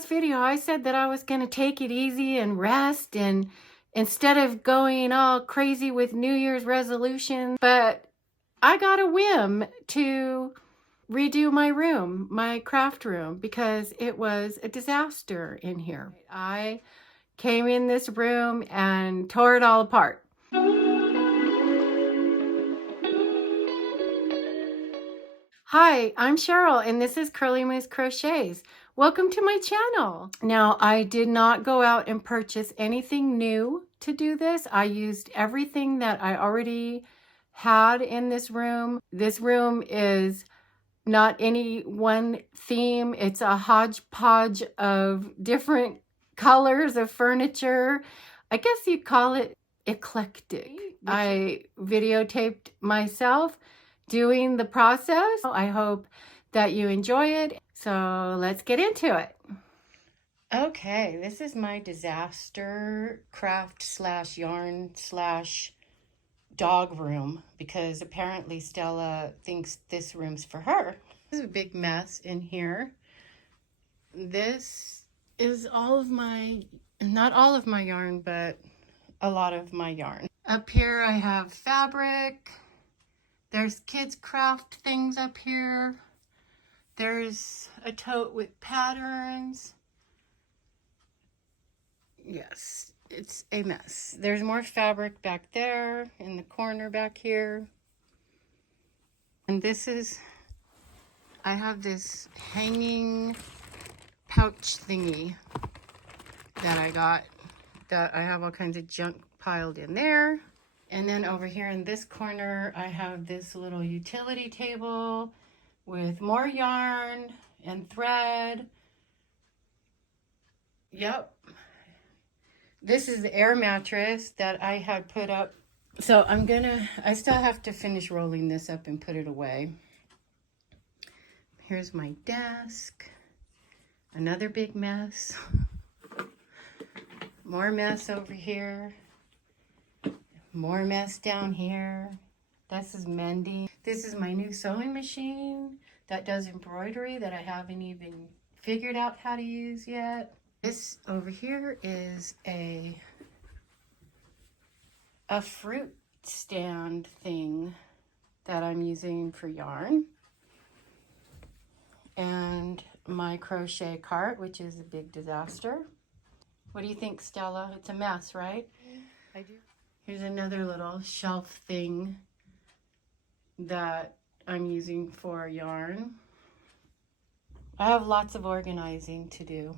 last video, I said that I was going to take it easy and rest, and instead of going all crazy with New Year's resolutions, but I got a whim to redo my room, my craft room, because it was a disaster in here. I came in this room and tore it all apart. Hi, I'm Cheryl, and this is Curly Moose Crochets. Welcome to my channel. Now, I did not go out and purchase anything new to do this. I used everything that I already had in this room. This room is not any one theme. It's a hodgepodge of different colors of furniture. I guess you'd call it eclectic. I videotaped myself doing the process. I hope that you enjoy it. So let's get into it. Okay, this is my disaster craft slash yarn slash dog room, because apparently Stella thinks this room's for her. This is a big mess in here. This is all of my, not all of my yarn, but a lot of my yarn. Up here I have fabric. There's kids craft things up here. There's a tote with patterns. Yes, it's a mess. There's more fabric back there in the corner back here. And this is, I have this hanging pouch thingy that I got, that I have all kinds of junk piled in there. And then over here in this corner, I have this little utility table with more yarn and thread. Yep. This is the air mattress that I had put up. So I still have to finish rolling this up and put it away. Here's my desk. Another big mess. More mess over here. More mess down here. This is mending. This is my new sewing machine that does embroidery that I haven't even figured out how to use yet. This over here is a fruit stand thing that I'm using for yarn. And my crochet cart, which is a big disaster. What do you think, Stella? It's a mess, right? I do. Here's another little shelf thing that I'm using for yarn. I have lots of organizing to do.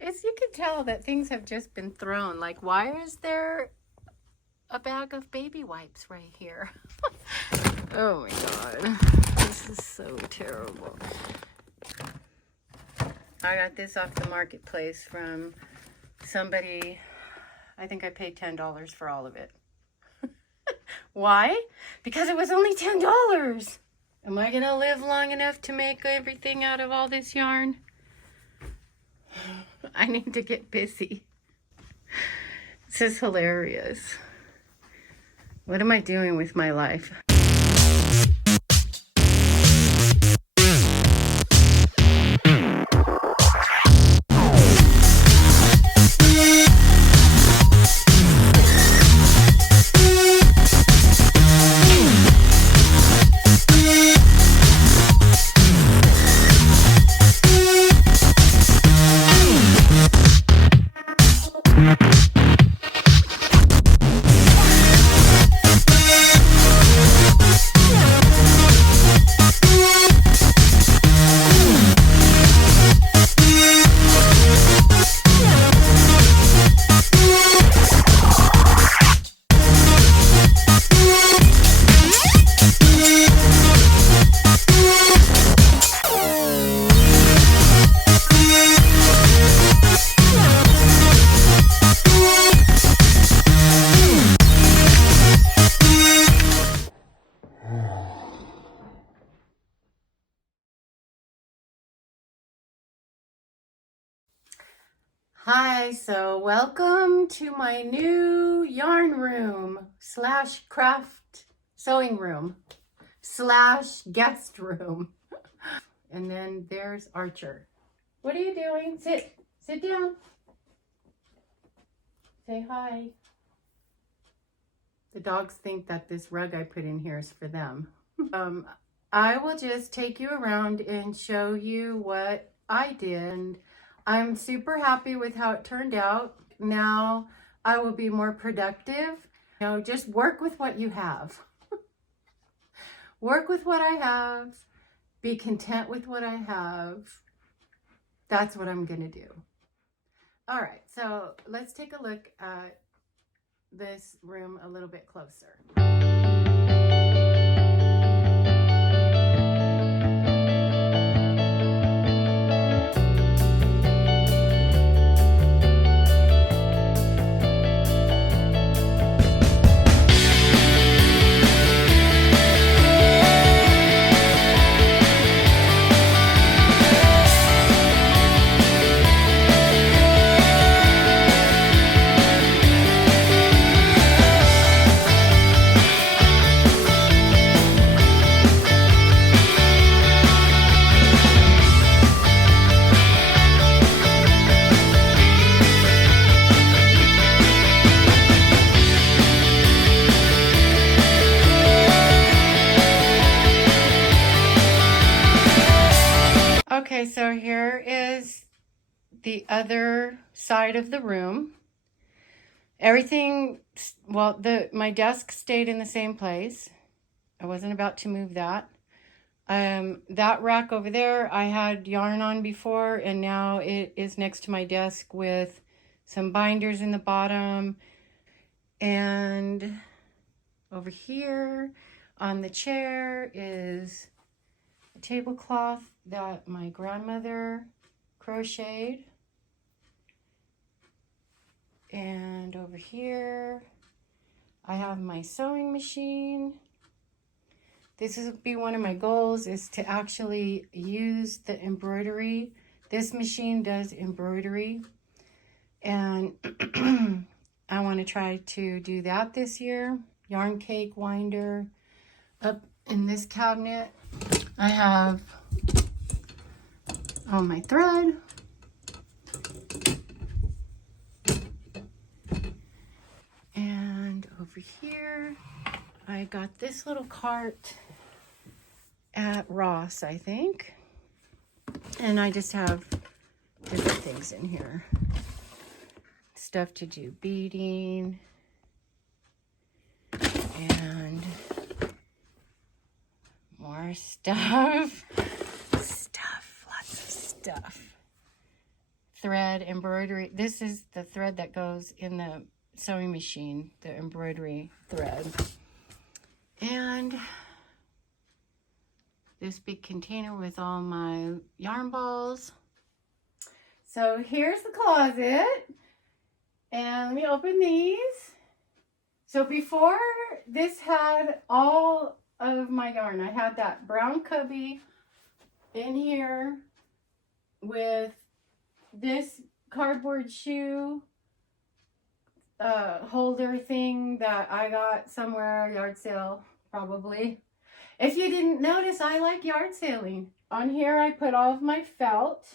As you can tell that things have just been thrown. Like, why is there a bag of baby wipes right here? Oh my God, this is so terrible. I got this off the marketplace from somebody. I think I paid $10 for all of it. Why? Because it was only $10. Am I gonna live long enough to make everything out of all this yarn? I need to get busy. This is hilarious. What am I doing with my life? Hi, so welcome to my new yarn room slash craft sewing room slash guest room. And then there's Archer. What are you doing? Sit. Sit down. Say hi. The dogs think that this rug I put in here is for them. I will just take you around and show you what I did. And I'm super happy with how it turned out. Now I will be more productive. You know, just work with what you have. Work with what I have. Be content with what I have. That's what I'm going to do. All right, so let's take a look at this room a little bit closer. Okay, so here is the other side of the room. Everything, well, my desk stayed in the same place. I wasn't about to move that. That rack over there, I had yarn on before, and now it is next to my desk with some binders in the bottom. And over here on the chair is a tablecloth that my grandmother crocheted. And over here, I have my sewing machine. This will be one of my goals, is to actually use the embroidery. This machine does embroidery. And I want to try to do that this year. Yarn cake winder. Up in this cabinet, I have all my thread. And over here, I got this little cart at Ross, I think. And I just have different things in here. Stuff to do beading. And more stuff. Lots of stuff. Thread, embroidery. This is the thread that goes in the sewing machine, the embroidery thread. And this big container with all my yarn balls. So here's the closet. And let me open these. So before, this had all of my yarn. I had that brown cubby in here with this cardboard shoe holder thing that I got somewhere, yard sale probably. If you didn't notice, I like yard saling. On here I put all of my felt.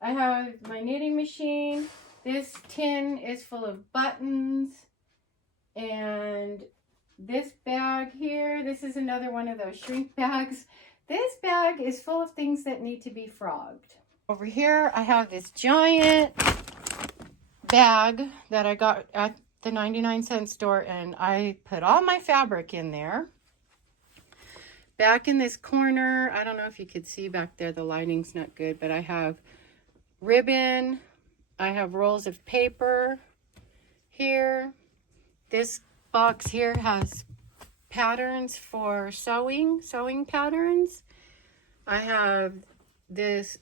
I have my knitting machine. This tin is full of buttons. And this bag here, this is another one of those shrink bags. This bag is full of things that need to be frogged. Over here I have this giant bag that I got at the 99-cent store, and I put all my fabric in there. Back in this corner, I don't know if you could see back there, the lighting's not good, but I have ribbon, I have rolls of paper here. This box here has patterns for sewing patterns. I have this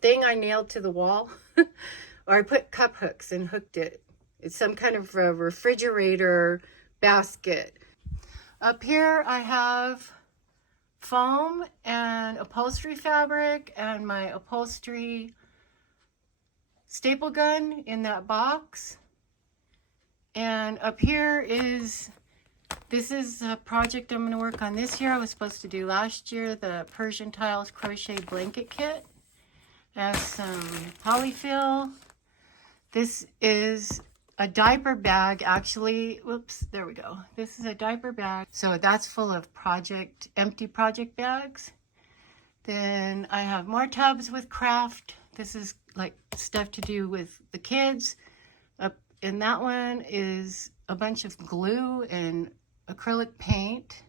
thing I nailed to the wall. Or I put cup hooks and hooked it. It's some kind of a refrigerator basket. Up here I have foam and upholstery fabric and my upholstery staple gun in that box. And up here is This is a project I'm going to work on this year. I was supposed to do last year, the Persian Tiles Crochet Blanket Kit. It has some polyfill. This is a diaper bag, actually. Whoops, there we go. This is a diaper bag. So that's full of empty project bags. Then I have more tubs with craft. This is like stuff to do with the kids. Up in that one is a bunch of glue and acrylic paint.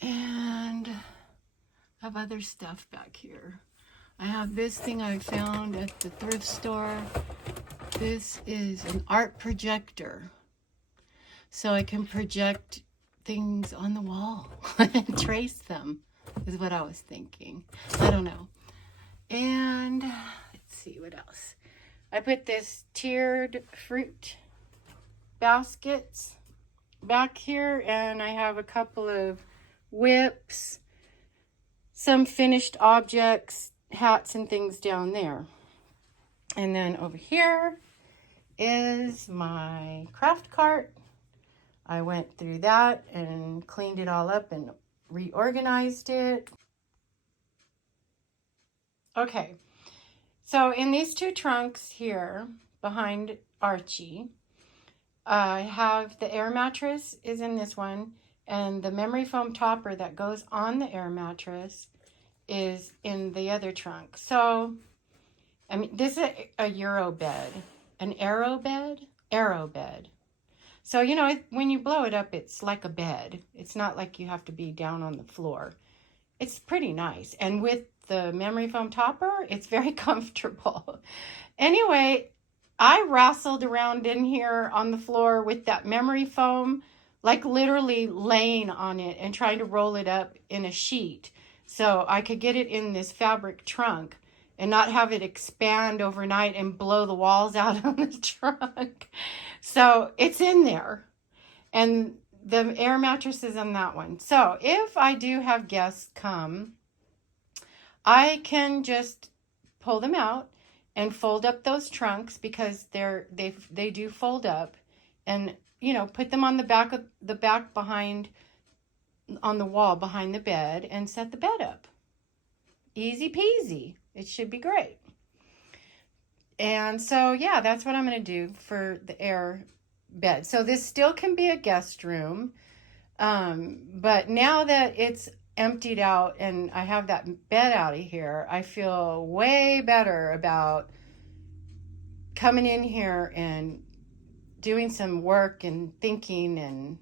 And I have other stuff back here. I have this thing I found at the thrift store. This is an art projector. So I can project things on the wall and trace them, is what I was thinking. I don't know. And let's see what else. I put this tiered fruit baskets back here, and I have a couple of whips, some finished objects, hats and things down there. And then over here is my craft cart. I went through that and cleaned it all up and reorganized it. Okay, so in these two trunks here behind Archie, I have the air mattress is in this one, and the memory foam topper that goes on the air mattress is in the other trunk. So, I mean, this is a Euro bed, an arrow bed. So, you know, when you blow it up, it's like a bed. It's not like you have to be down on the floor. It's pretty nice. And with the memory foam topper, it's very comfortable. Anyway, I wrestled around in here on the floor with that memory foam, like literally laying on it and trying to roll it up in a sheet so I could get it in this fabric trunk and not have it expand overnight and blow the walls out on the trunk. So it's in there. And the air mattress is on that one. So if I do have guests come, I can just pull them out and fold up those trunks, because they do fold up, and you know, put them on the back behind on the wall behind the bed and set the bed up. Easy peasy. It should be great. And so yeah, that's what I'm going to do for the air bed. So this still can be a guest room, but now that it's emptied out and I have that bed out of here, I feel way better about coming in here and doing some work and thinking and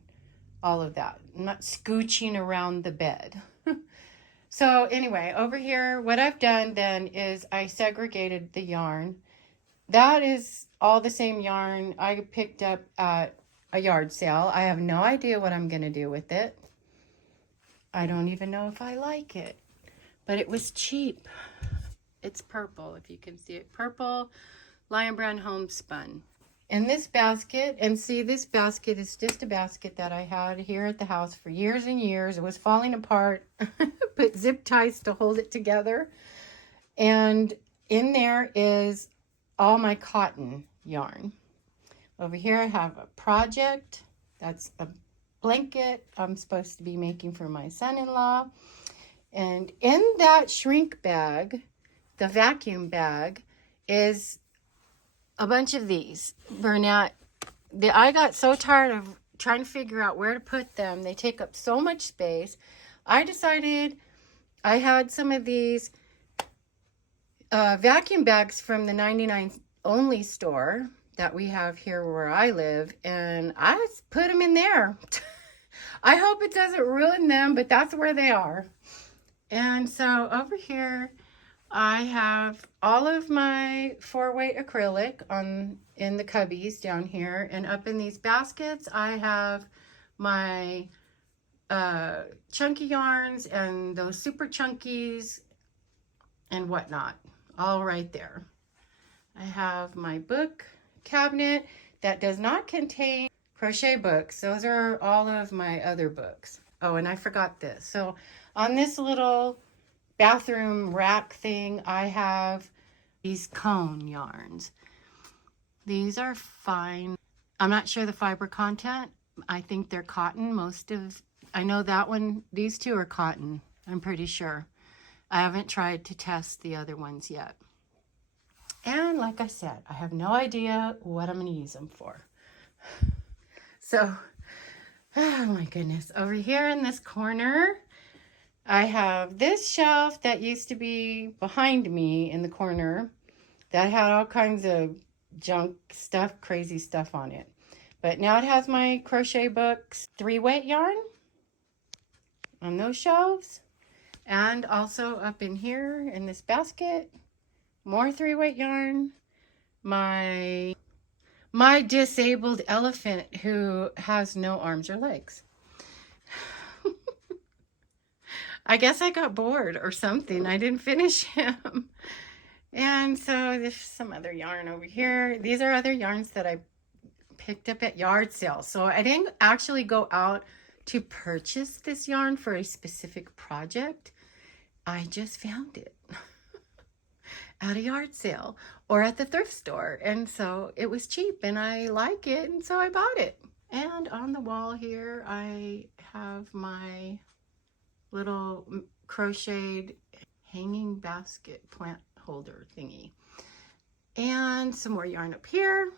all of that. I'm not scooching around the bed. So anyway, over here, what I've done then is I segregated the yarn. That is all the same yarn I picked up at a yard sale. I have no idea what I'm going to do with it. I don't even know if I like it, but it was cheap. It's purple, if you can see it. Purple Lion Brand homespun. In this basket, and see, this basket is just a basket that I had here at the house for years and years. It was falling apart. Put zip ties to hold it together. And in there is all my cotton yarn. Over here I have a project. That's a blanket I'm supposed to be making for my son-in-law. And in that shrink bag, the vacuum bag, is a bunch of these. Bernat, I got so tired of trying to figure out where to put them. They take up so much space. I decided I had some of these vacuum bags from the 99 Only store that we have here where I live, and I put them in there. I hope it doesn't ruin them, but that's where they are. And so over here I have all of my 4-weight acrylic in the cubbies down here, and up in these baskets I have my chunky yarns and those super chunkies and whatnot, all right there. I have my book cabinet that does not contain crochet books. Those are all of my other books. Oh, and I forgot this. So on this little bathroom rack thing, I have these cone yarns. These are fine. I'm not sure the fiber content. I think they're cotton. I know that one, these two are cotton, I'm pretty sure. I haven't tried to test the other ones yet. And like I said, I have no idea what I'm going to use them for. So, oh my goodness. Over here in this corner, I have this shelf that used to be behind me in the corner that had all kinds of junk stuff, crazy stuff on it. But now it has my crochet books, 3-weight yarn on those shelves. And also up in here in this basket, more 3-weight yarn. My disabled elephant who has no arms or legs. I guess I got bored or something. I didn't finish him. And so there's some other yarn over here. These are other yarns that I picked up at yard sales. So I didn't actually go out to purchase this yarn for a specific project. I just found it at a yard sale or at the thrift store. And so it was cheap and I like it. And so I bought it. And on the wall here, I have my little crocheted hanging basket plant holder thingy. And some more yarn up here.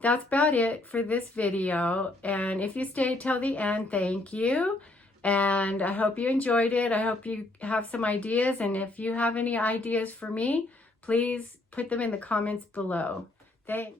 That's about it for this video. And if you stayed till the end, thank you. And I hope you enjoyed it. I hope you have some ideas. And if you have any ideas for me, please put them in the comments below. Thanks.